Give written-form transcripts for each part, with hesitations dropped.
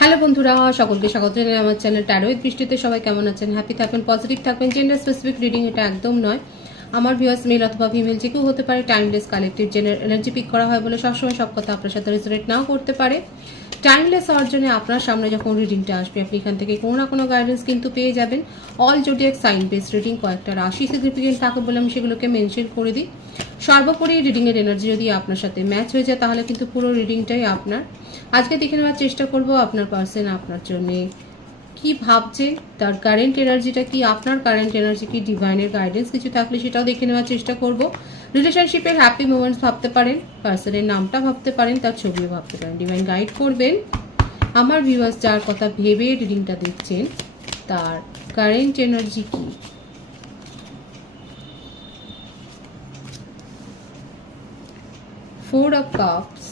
Hello বন্ধুরা, সকলকে স্বাগত জানাই আমার চ্যানেল ট্যারো উইথ বৃষ্টিতে। সবাই কেমন আছেন? হ্যাপি থাকবেন, পজিটিভ থাকবেন। জেন্ডার স্পেসিফিক রিডিং এটা একদম নয়। আমার ভিউয়ার্স মেল অথবা ফিমেল যে কেউ হতে পারে। টাইমলেস কালেক্টিভ জেনার এনার্জি পিক করা হয় বলে সবসময় সব কথা আপনার সাথে রেজোনেট নাও করতে পারে। টাইমলেস হওয়ার জন্য আপনার সামনে যখন রিডিংটা আসবে আপনি এখান থেকে কোনো না কোনো গাইডেন্স কিন্তু পেয়ে যাবেন। All zodiac sign based reading, কয়েকটা রাশি সিগনিফিকেন্ট থাকে বলে আমি সেগুলোকে মেনশন করে দিই। সর্বোপরি রিডিংয়ের এনার্জি যদি আপনার সাথে ম্যাচ হয়ে যায় তাহলে কিন্তু পুরো রিডিংটাই আপনার। আজকে দেখে নেওয়ার চেষ্টা করব আপনার পার্সন আপনার জন্য কি ভাবছে, তার কারেন্ট এনার্জিটা কি, আপনার কারেন্ট এনার্জি কি, ডিভাইনের গাইডেন্স কিছু থাকলে সেটাও দেখে নেওয়ার চেষ্টা করব। রিলেশনশিপের হ্যাপি মোমেন্টস ভাবতে পারেন, পার্সনের নামটা ভাবতে পারেন, তার ছবিও ভাবতে পারেন। ডিভাইন গাইড করবেন আমার ভিউয়ার্স যার কথা ভেবে রিডিংটা দেখছেন তার কারেন্ট এনার্জি কি। Four of Cups,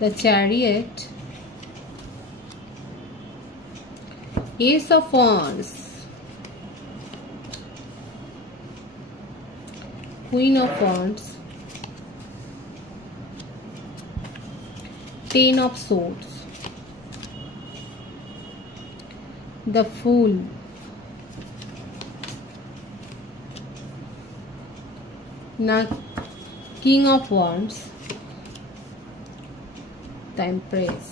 the Chariot, Ace of Wands, Queen of Wands, Ten of Swords, the Fool, now King of Wands, the Empress.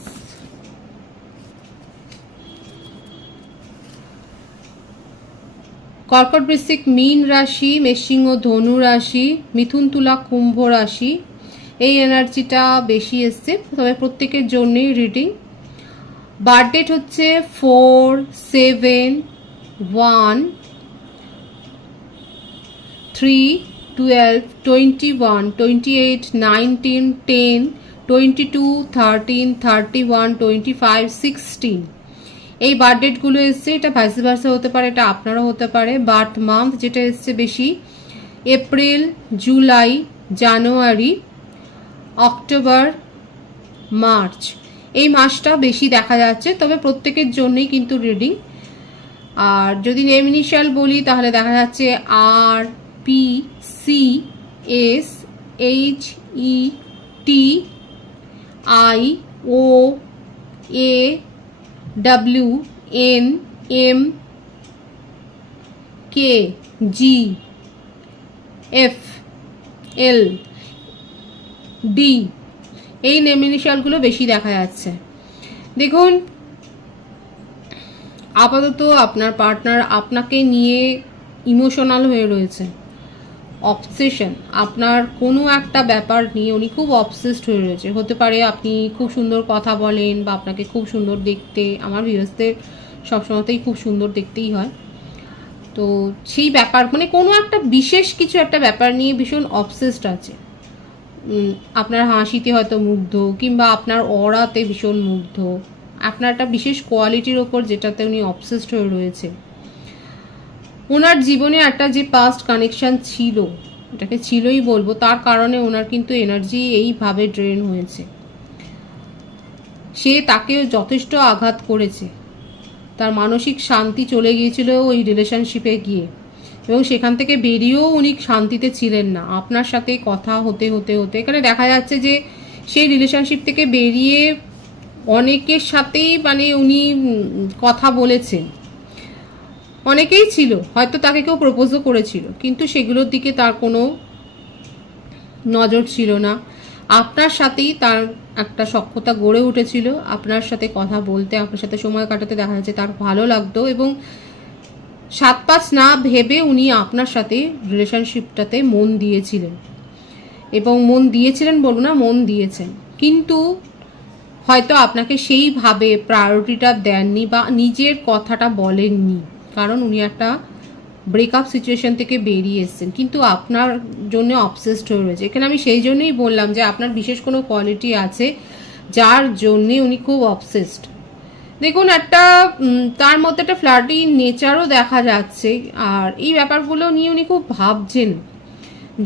কর্কট, বৃশ্চিক, মীন রাশি, মেষসিংহ, ধনু রাশি, মিথুন, তুলা, কুম্ভ রাশি, এই এনার্জিটা বেশি এসছে। তবে প্রত্যেকের জন্যই রিডিং। বার্থডেট হচ্ছে 4, 7, 1, 3, 12, 21, 28, 19, 10, 22, 13, 31, 25, 16 এই বার্থ ডেটগুলো এসছে। এটা ভাইস ভার্সা হতে পারে, এটা আপনারও হতে পারে। বার্থ মান্থ যেটা এসছে বেশি এপ্রিল, জুলাই, জানুয়ারি, অক্টোবর, মার্চ, এই মাসটা বেশি দেখা যাচ্ছে। তবে প্রত্যেকের জন্যই কিন্তু রিডিং। আর যদি নেম ইনিশিয়াল বলি তাহলে দেখা যাচ্ছে R, P, C, S, H, E, T, I, O, A, W, N, M, K, G, F, L, D, এই নেম ইনিশিয়ালগুলো বেশি দেখা যাচ্ছে। দেখুন, আপাতত আপনার পার্টনার আপনাকে নিয়ে ইমোশনাল হয়ে রয়েছে, অবসেশন। আপনার কোনো একটা ব্যাপার নিয়ে উনি খুব অবসেসড হয়ে রয়েছে। হতে পারে আপনি খুব সুন্দর কথা বলেন বা আপনাকে খুব সুন্দর দেখতে, আমার ভিউয়ার্সদের সবসময়তেই খুব সুন্দর দেখতেই হয়। তো সেই ব্যাপার মানে কোনো একটা বিশেষ কিছু একটা ব্যাপার নিয়ে ভীষণ অবসেসড আছে। আপনার হাসিতে হয়তো মুগ্ধ, কিংবা আপনার অরাতে ভীষণ মুগ্ধ, আপনার একটা বিশেষ কোয়ালিটির ওপর যেটাতে উনি অবসেসড হয়ে রয়েছে। ওনার জীবনে একটা যে পাস্ট কানেকশন ছিল, এটাকে ছিলই বলবো, তার কারণে ওনার কিন্তু এনার্জি এইভাবে ড্রেন হয়েছে। সে তাকেও যথেষ্ট আঘাত করেছে, তার মানসিক শান্তি চলে গিয়েছিল ওই রিলেশনশিপে গিয়ে, এবং সেখান থেকে বেরিয়েও উনি শান্তিতে ছিলেন না। আপনার সাথে কথা হতে হতে হতে এখানে দেখা যাচ্ছে যে সেই রিলেশনশিপ থেকে বেরিয়ে অনেকের সাথেই মানে উনি কথা বলেছেন। অনেকেই ছিল, হয়তো তাকে কেউ প্রপোজও করেছিল, কিন্তু সেগুলোর দিকে তার কোনো নজর ছিল না। আপনার সাথেই তার একটা সখ্যতা গড়ে উঠেছিল, আপনার সাথে কথা বলতে, আপনার সাথে সময় কাটাতে দেখা যাচ্ছে তার ভালো লাগতো, এবং 7-5 না ভেবে উনি আপনার সাথে রিলেশনশিপটাতে মন দিয়েছিলেন। এবং মন দিয়েছিলেন বলবো না, মন দিয়েছেন, কিন্তু হয়তো আপনাকে সেইভাবে প্রায়োরিটিটা দেননি বা নিজের কথাটা বলেননি, কারণ উনি একটা ব্রেকআপ সিচুয়েশন থেকে বেরিয়ে এসেছেন, কিন্তু আপনার জন্য অবসেসড হয়ে রয়েছে। এখানে আমি সেই জন্যই বললাম যে আপনার বিশেষ কোনো কোয়ালিটি আছে যার জন্যে উনি খুব অবসেসড। দেখুন, একটা তার মধ্যে একটা ফ্লার্টি নেচারও দেখা যাচ্ছে, আর এই ব্যাপারগুলো নিয়ে উনি খুব ভাবছেন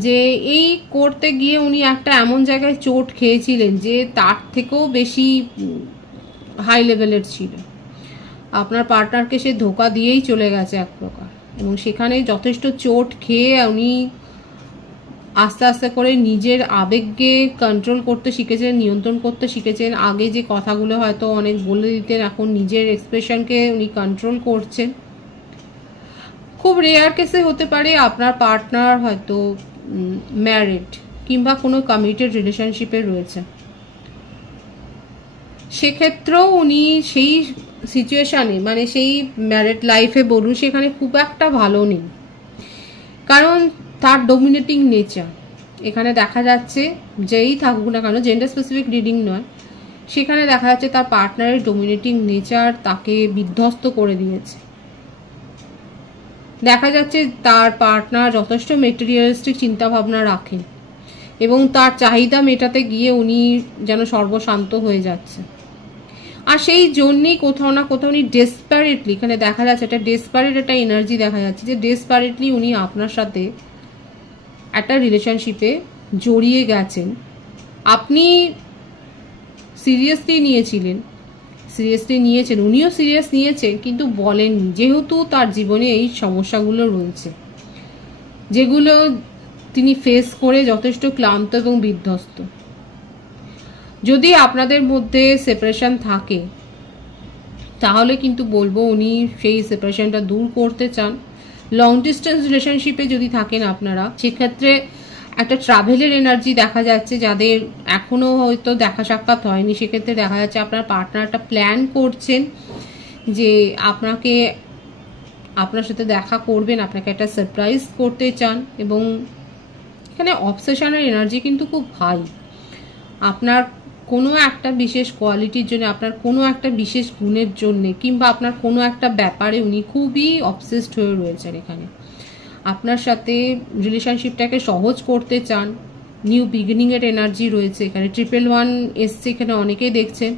যে এই করতে গিয়ে উনি একটা এমন জায়গায় চোট খেয়েছিলেন যে তার থেকেও বেশি হাই লেভেলের ছিল। আপনার পার্টনারকে সে ধোকা দিয়েই চলে গেছে এক প্রকার, এবং সেখানে যথেষ্ট চোট খেয়ে উনি আস্তে আস্তে করে নিজের আবেগকে কন্ট্রোল করতে শিখেছেন, নিয়ন্ত্রণ করতে শিখেছেন। আগে যে কথাগুলো হয়তো অনেক বলে দিতেন, এখন নিজের এক্সপ্রেশনকে উনি কন্ট্রোল করছেন। খুব রেয়ার কেসে হতে পারে আপনার পার্টনার হয়তো ম্যারিড কিংবা কোনো কমিটেড রিলেশনশিপে রয়েছে, সেক্ষেত্রেও উনি সেই সিচুয়েশানে মানে সেই ম্যারিড লাইফে বলুন সেখানে খুব একটা ভালো নেই, কারণ তার ডমিনেটিং নেচার এখানে দেখা যাচ্ছে। যেই থাকুক না কেন, জেন্ডার স্পেসিফিক রিডিং নয়, সেখানে দেখা যাচ্ছে তার পার্টনারের ডমিনেটিং নেচার তাকে বিধ্বস্ত করে দিয়েছে। দেখা যাচ্ছে তার পার্টনার যথেষ্ট মেটেরিয়ালিস্টিক চিন্তাভাবনা রাখেন এবং তার চাহিদা মেটাতে গিয়ে উনি যেন সর্বশান্ত হয়ে যাচ্ছে। আর সেই জন্যেই কোথাও না কোথাও উনি ডেসপারেটলি, এখানে দেখা যাচ্ছে একটা ডেসপারেট একটা এনার্জি দেখা যাচ্ছে যে ডেসপারেটলি উনি আপনার সাথে একটা রিলেশনশিপে জড়িয়ে গেছেন। আপনি সিরিয়াসলি নিয়েছেন, উনিও সিরিয়াস নিয়েছেন, কিন্তু বলেননি, যেহেতু তার জীবনে এই সমস্যাগুলো রয়েছে যেগুলো তিনি ফেস করে যথেষ্ট ক্লান্ত এবং বিধ্বস্ত। যদি আপনাদের মধ্যে সেপারেশন থাকে তাহলে কিন্তু বলবো উনি সেই সেপারেশনটা দূর করতে চান। লং ডিস্টেন্স রিলেশনশিপে যদি থাকেন আপনারা, সেক্ষেত্রে একটা ট্রাভেলের এনার্জি দেখা যাচ্ছে। যাদের এখনও হয়তো দেখা সাক্ষাৎ হয়নি, সেক্ষেত্রে দেখা যাচ্ছে আপনার পার্টনার একটা প্ল্যান করছেন যে আপনার সাথে দেখা করবেন, আপনাকে একটা সারপ্রাইজ করতে চান। এবং এখানে অবসেশনের এনার্জি কিন্তু খুব হাই। আপনার কোনো একটা বিশেষ কোয়ালিটির জন্য, আপনার কোনো একটা বিশেষ গুণের জন্যে, কিংবা আপনার কোনো একটা ব্যাপারে উনি খুবই অবসেসড হয়ে রয়েছেন। এখানে আপনার সাথে রিলেশনশিপটাকে সহজ করতে চান। নিউ বিগিনিংয়ের এনার্জি রয়েছে এখানে। 111 এসছে এখানে, অনেকেই দেখছেন।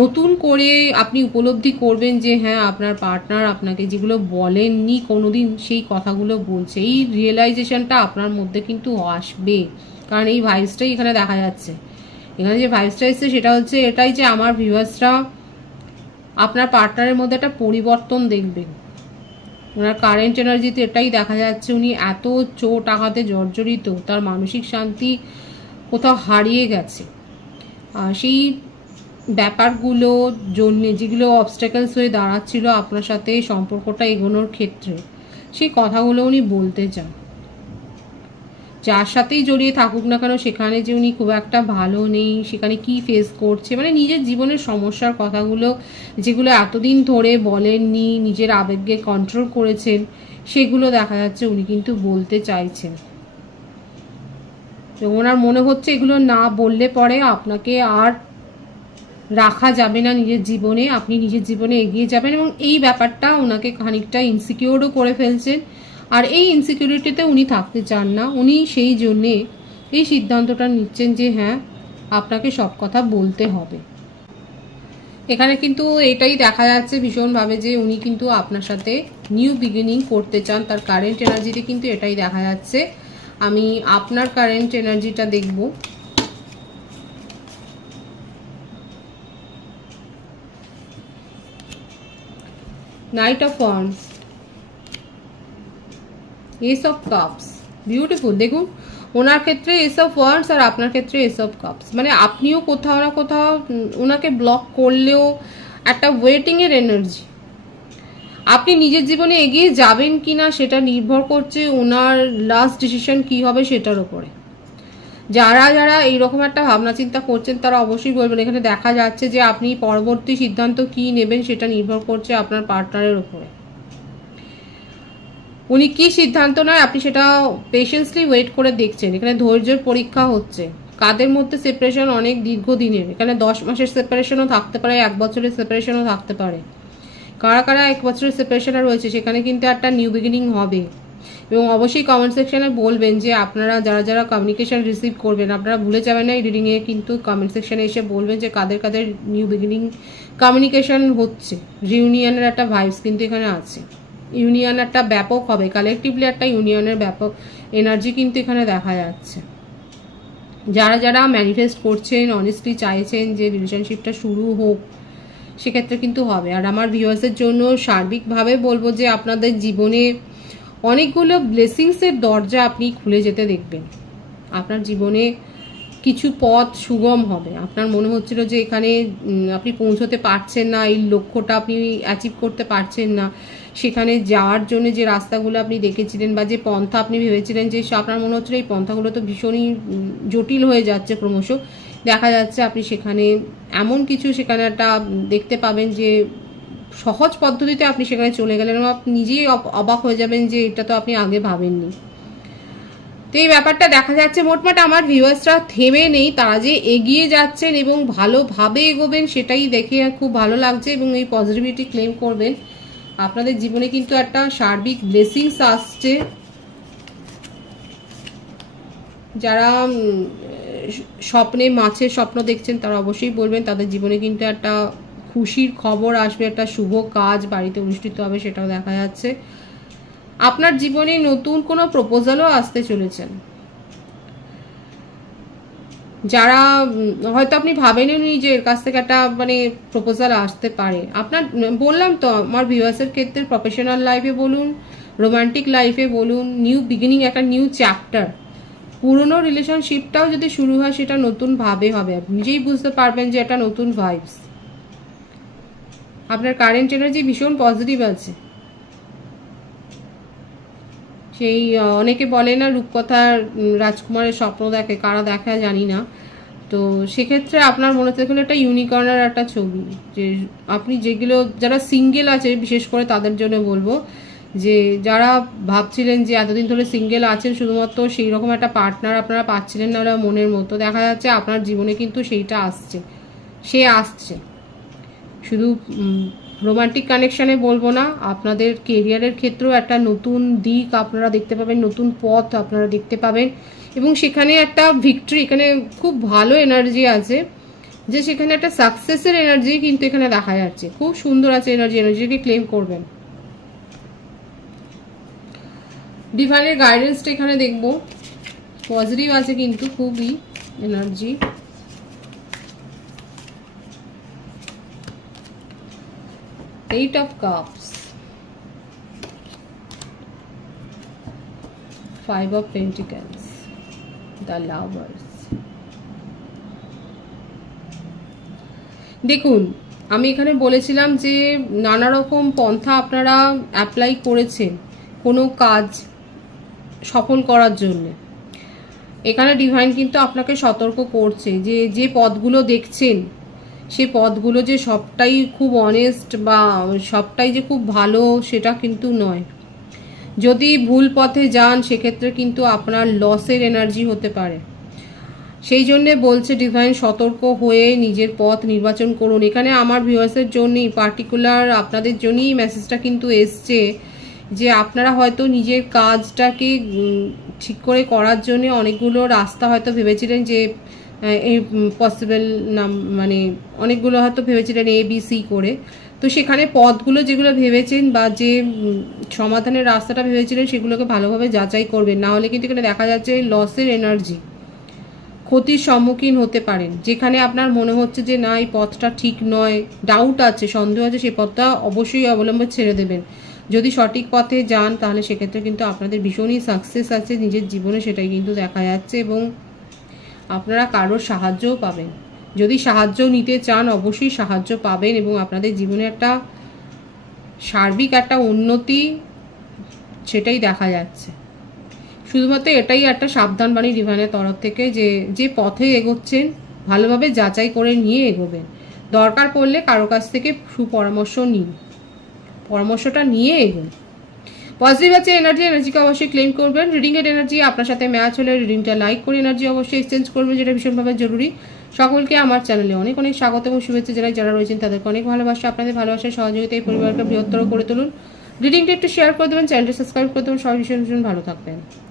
নতুন করে আপনি উপলব্ধি করবেন যে হ্যাঁ, আপনার পার্টনার আপনাকে যেগুলো বলেননি কোনোদিন, সেই কথাগুলো বলছে। এই রিয়েলাইজেশনটা আপনার মধ্যে কিন্তু আসবে, কারণ এই ভাইবসটাই এখানে দেখা যাচ্ছে। এখানে যে ভাইবসটা এসছে সেটা হচ্ছে এটাই যে আমার ভিউয়ার্সরা আপনার পার্টনারের মধ্যে একটা পরিবর্তন দেখবেন। ওনার কারেন্ট এনার্জিতে এটাই দেখা যাচ্ছে। উনি এত চোট আঘাতে জর্জরিত, তার মানসিক শান্তি কোথাও হারিয়ে গেছে। সেই ব্যাপারগুলো জন্যে যেগুলো অবস্ট্যাকলস হয়ে দাঁড়াচ্ছিল আপনার সাথে সম্পর্কটা এগোনোর ক্ষেত্রে, সেই কথাগুলো উনি বলতে চান। যার সাথেই জড়িয়ে থাকুক না কেন, সেখানে যে উনি খুব একটা ভালো নেই, সেখানে কি ফেস করছে, মানে নিজের জীবনের সমস্যার কথাগুলো যেগুলো এতদিন ধরে বলেননি, নিজের আবেগকে কন্ট্রোল করেছেন, সেগুলো দেখা যাচ্ছে উনি কিন্তু বলতে চাইছেন। তো ওনার মনে হচ্ছে এগুলো না বললে পরে আপনাকে আর রাখা যাবে না নিজের জীবনে, আপনি নিজের জীবনে এগিয়ে যাবেন। এবং এই ব্যাপারটা ওনাকে খানিকটা ইনসিকিউরও করে ফেলছেন। আর এই ইনসিকিউরিটিতে উনি থাকতে চান না। উনি সেই জন্যে এই সিদ্ধান্তটা নিচ্ছেন যে হ্যাঁ, আপনাকে সব কথা বলতে হবে। এখানে কিন্তু এটাই দেখা যাচ্ছে ভীষণভাবে যে উনি কিন্তু আপনার সাথে নিউ বিগিনিং করতে চান। তার কারেন্ট এনার্জিতে কিন্তু এটাই দেখা যাচ্ছে। আমি আপনার কারেন্ট এনার্জিটা দেখব। Night of wands, S of cups, beautiful. দেখুন ওনার ক্ষেত্রে এস অফ ওয়ান্ডস আর আপনার ক্ষেত্রে এস অফ কাপস, মানে আপনিও কোথাও না কোথাও ওনাকে ব্লক করলেও একটা ওয়েটিংয়ের এনার্জি। আপনি নিজের জীবনে এগিয়ে যাবেন কি না সেটা নির্ভর করছে ওনার লাস্ট ডিসিশন কী হবে সেটার ওপরে। যারা যারা এইরকম একটা ভাবনা চিন্তা করছেন তারা অবশ্যই বলবেন। এখানে দেখা যাচ্ছে যে আপনি পরবর্তী সিদ্ধান্ত কী নেবেন সেটা নির্ভর করছে আপনার পার্টনারের ওপরে। উনি কি সিদ্ধান্ত নেয় আপনি সেটা পেশেন্সলি ওয়েট করে দেখছেন। এখানে ধৈর্যের পরীক্ষা হচ্ছে। কাদের মধ্যে সেপারেশন অনেক দীর্ঘদিনের, এখানে 10 মাসের সেপারেশনও থাকতে পারে, 1 বছরের সেপারেশনও থাকতে পারে। কারা কারা 1 বছরের সেপারেশনে রয়েছে সেখানে কিন্তু একটা নিউ বিগিনিং হবে। এবং অবশ্যই কমেন্ট সেকশনে বলবেন যে আপনারা যারা যারা কমিউনিকেশন রিসিভ করবেন, আপনারা ভুলে যাবেন না এই রিডিংয়ে কিন্তু কমেন্ট সেকশনে এসে বলবেন যে কাদের কাদের নিউ বিগিনিং কমিউনিকেশন হচ্ছে। রিউনিয়নের একটা ভাইবস কিন্তু এখানে আছে। ইউনিয়ন একটা ব্যাপক হবে, কালেকটিভলি একটা ইউনিয়নের ব্যাপক এনার্জি কিন্তু এখানে দেখা যাচ্ছে। যারা যারা ম্যানিফেস্ট করছেন, অনেস্টলি চাইছেন যে রিলেশনশিপটা শুরু হোক, সেক্ষেত্রে কিন্তু হবে। আর আমার ভিউয়ার্সের জন্য সার্বিকভাবে বলবো যে আপনাদের জীবনে অনেকগুলো ব্লেসিংসের দরজা আপনি খুলে যেতে দেখবেন। আপনার জীবনে কিছু পথ সুগম হবে। আপনার মনে হচ্ছিল যে এখানে আপনি পৌঁছতে পারছেন না, এই লক্ষ্যটা আপনি অ্যাচিভ করতে পারছেন না, সেখানে যাওয়ার জন্য যে রাস্তাগুলো আপনি দেখেছিলেন বা যে পন্থা আপনি ভেবেছিলেন যে আপনার মনে হচ্ছিল এই পন্থাগুলো তো ভীষণই জটিল হয়ে যাচ্ছে ক্রমশ, দেখা যাচ্ছে আপনি সেখানে এমন কিছু সেখানে একটা দেখতে পাবেন যে সহজ পদ্ধতিতে আপনি সেখানে চলে গেলেন এবং আপনি নিজেই অবাক হয়ে যাবেন যে এটা তো আপনি আগে ভাবেননি। তো এই ব্যাপারটা দেখা যাচ্ছে মোটমাট আমার ভিউয়ার্সরা থেমে নেই, তারা যে এগিয়ে যাচ্ছেন এবং ভালোভাবে এগোবেন সেটাই দেখে খুব ভালো লাগছে এবং এই পজিটিভিটি ক্লেম করবেন। আপনাদের জীবনে কিন্তু একটা সার্বিক ব্লেসিংস আসছে। যারা স্বপ্নে মাছের স্বপ্ন দেখছেন তারা অবশ্যই বলবেন তাদের জীবনে কিন্তু একটা খুশির খবর আসবে, একটা শুভ কাজ বাড়িতে অনুষ্ঠিত হবে, সেটাও দেখা যাচ্ছে। আপনার জীবনে নতুন কোনো প্রপোজালও আসতে চলেছেন। যারা হয়তো আপনি ভাবেননি যে এর কাছ থেকে একটা মানে প্রপোজাল আসতে পারে, আপনার বললাম তো আমার ভিউয়ার্সের ক্ষেত্রে প্রফেশনাল লাইফে বলুন, রোমান্টিক লাইফে বলুন, নিউ বিগিনিং, একটা নিউ চ্যাপ্টার। পুরনো রিলেশনশিপটাও যদি শুরু হয় সেটা নতুনভাবে হবে, আপনি নিজেই বুঝতে পারবেন যে একটা নতুন ভাইবস। আপনার কারেন্ট এনার্জি ভীষণ পজিটিভ আছে। সেই অনেকে বলে না রূপকথার রাজকুমারের স্বপ্ন দেখে, কারা দেখা জানি না, তো সেক্ষেত্রে আপনার মনে হতে গেলে একটা ইউনিকর্নের একটা ছবি, যে আপনি যেগুলো যারা সিঙ্গেল আছে বিশেষ করে তাদের জন্য বলবো, যে যারা ভাবছিলেন যে এতদিন ধরে সিঙ্গেল আছেন শুধুমাত্র সেই রকম একটা পার্টনার আপনারা পাচ্ছিলেন না ওরা মনের মতো, দেখা যাচ্ছে আপনার জীবনে কিন্তু সেইটা আসছে, সে আসছে। শুধু রোমান্টিক কানেকশানে বলবো না, আপনাদের কেরিয়ারের ক্ষেত্রেও একটা নতুন দিক আপনারা দেখতে পাবেন, নতুন পথ আপনারা দেখতে পাবেন এবং সেখানে একটা ভিক্টরি, এখানে খুব ভালো এনার্জি আছে, যে সেখানে একটা সাকসেসের এনার্জি কিন্তু এখানে দেখা যাচ্ছে, খুব সুন্দর আছে এনার্জিকে ক্লেম করবেন। ডিভাইনের গাইডেন্সটা এখানে দেখবো পজিটিভ আছে কিন্তু খুবই energy. Eight of Cups, Five of Pentacles, The Lovers। দেখুন আমি এখানে বলেছিলাম যে নানা রকম পন্থা আপনারা অ্যাপ্লাই করেছেন কোনো কাজ সফল করার জন্য। এখানে ডিভাইন কিন্তু আপনাকে সতর্ক করছে যে যে পথগুলো দেখছেন সেই পথগুলো যে সবটাই খুব অনেস্ট বা সবটাই যে খুব ভালো সেটা কিন্তু নয়। যদি ভুল পথে যান সেক্ষেত্রে কিন্তু আপনার লসের এনার্জি হতে পারে। সেই জন্যে বলছে ডিভাইন সতর্ক হয়ে নিজের পথ নির্বাচন করুন। এখানে আমার ভিউয়ার্সের জন্যই পার্টিকুলার আপনাদের জন্যই মেসেজটা কিন্তু এসছে যে আপনারা হয়তো নিজের কাজটাকে ঠিক করে করার জন্য অনেকগুলো রাস্তা হয়তো ভেবেছিলেন যে এই পসিবল না, মানে অনেকগুলো হয়তো ভেবেছিলেন ABC করে, তো সেখানে পথগুলো যেগুলো ভেবেছেন বা যে সমাধানের রাস্তাটা ভেবেছিলেন সেগুলোকে ভালোভাবে যাচাই করবেন, না হলে কিন্তু এখানে দেখা যাচ্ছে লসের এনার্জি, ক্ষতির সম্মুখীন হতে পারেন। যেখানে আপনার মনে হচ্ছে যে না এই পথটা ঠিক নয়, ডাউট আছে, সন্দেহ আছে, সেই পথটা অবশ্যই অবলম্বন ছেড়ে দেবেন। যদি সঠিক পথে যান তাহলে সেক্ষেত্রে কিন্তু আপনাদের ভীষণই সাকসেস আছে নিজের জীবনে, সেটাই কিন্তু দেখা যাচ্ছে এবং আপনারা কারোর সাহায্যও পাবেন। যদি সাহায্য নিতে চান অবশ্যই সাহায্য পাবেন এবং আপনাদের জীবনে একটা সার্বিক একটা উন্নতি সেটাই দেখা যাচ্ছে। শুধুমাত্র এটাই একটা সাবধানবাণী ডিভাইনের তরফ থেকে যে যে পথে এগোচ্ছেন ভালোভাবে যাচাই করে নিয়ে এগোবেন। দরকার পড়লে কারো কাছ থেকে সুপরামর্শ নিন, পরামর্শটা নিয়ে এগোন। পজিটিভ আছে এনার্জিকে অবশ্যই ক্লেম করবেন। রিডিংয়ের এনার্জি আপনার সাথে ম্যাচ হলে রিডিংটা লাইক করে এনার্জি অবশ্যই এক্সচেঞ্জ করবেন, যেটা ভীষণভাবে জরুরি। সকলকে আমার চ্যানেলে অনেক অনেক স্বাগত এবং শুভেচ্ছা জানাই। যারা রয়েছেন তাদেরকে অনেক ভালোবাসা, আপনাদের ভালোবাসার সহযোগিতা এই পরিবারকে বৃহত্তর করে তুলুন। রিডিংটা একটু শেয়ার করে দেবেন, চ্যানেলটা সাবস্ক্রাইব করে দেবেন। সবাই ভীষণ ভীষণ ভালো থাকবেন।